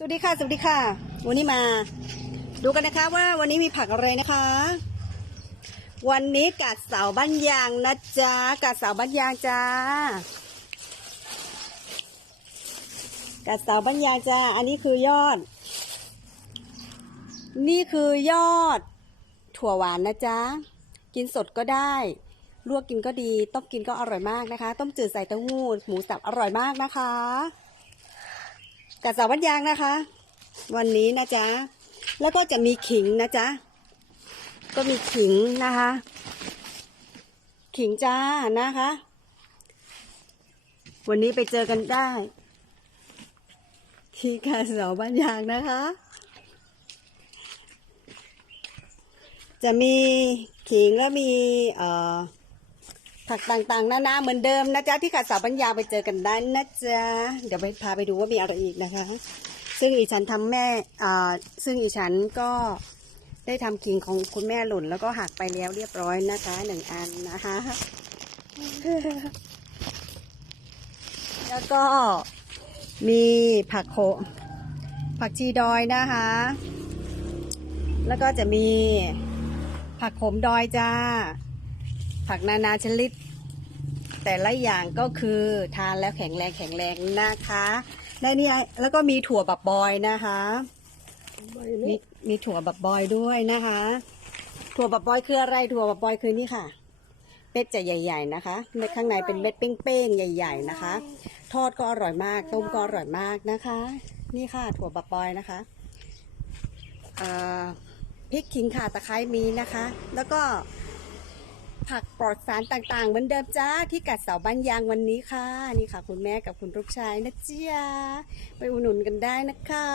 สวัสดีค่ะ สวัสดีค่ะ วันนี้มาดูกันนะคะว่าวันนี้มีผักอะไรนะคะ วันนี้กาดเสาบ้านยางนะจ๊ะกาดเสาบ้านยางจ้ากาดเสาบ้านยางจ้าอันนี้คือยอด นี่คือยอด ถั่วหวานนะจ๊ะกินสดก็ได้ลวกกินก็ดี ต้มกินก็อร่อยมากนะคะ ต้มจืดใส่เต้าหู้หมูสับอร่อยมากนะคะ กาดสาบ้านยางนะคะ วันนี้นะจ๊ะ แล้วก็จะมีขิงนะจ๊ะ ก็มีขิงนะคะ ขิงจ้านะคะ วันนี้ไปเจอกันได้ ที่กาสาบ้านยางนะคะ จะมีขิงแล้วมีเอ่อ ผักต่างๆนานาเหมือนเดิมนะจ๊ะที่ขาดสาวปัญญาไปเจอกันได้นะจ๊ะเดี๋ยวไปพาไปดูว่ามีอะไรอีกนะคะ ซึ่งอีฉันทำแม่อ่าซึ่งอีฉันก็ได้ทำขิงของคุณแม่หล่นแล้วก็หักไปแล้วเรียบร้อยนะคะหนึ่งอันนะคะ แล้วก็มีผักโขผักชีดอยนะคะ แล้วก็จะมีผักขมดอยจ้า ผักนานาชนิด แต่ละอย่างก็คือทานแล้วแข็งแรงแข็งแรงนะคะและเนี่ยแล้วก็มีถั่วบับบอยนะคะมีมีถั่วบับบอยด้วยนะคะ ถั่วบับบอยคืออะไรถั่วบับบอยคือนี่ค่ะเม็ดจะใหญ่ ๆ นะคะเม็ดข้างในเป็นเม็ดเป้งๆใหญ่ ๆ นะคะ ทอดก็อร่อยมากต้มก็อร่อยมากนะคะ นี่ค่ะ ถั่วบับบอยนะคะเอ่อพริกขิงข่าตะไคร้มีนะคะ แล้วก็ ผักปลอดสารต่างๆเหมือนเดิมจ้าที่กัดเสาบ้านยางวันนี้ค่ะ นี่ค่ะ คุณแม่กับคุณลูกชายนะเจียไปอุดหนุนกันได้นะคะ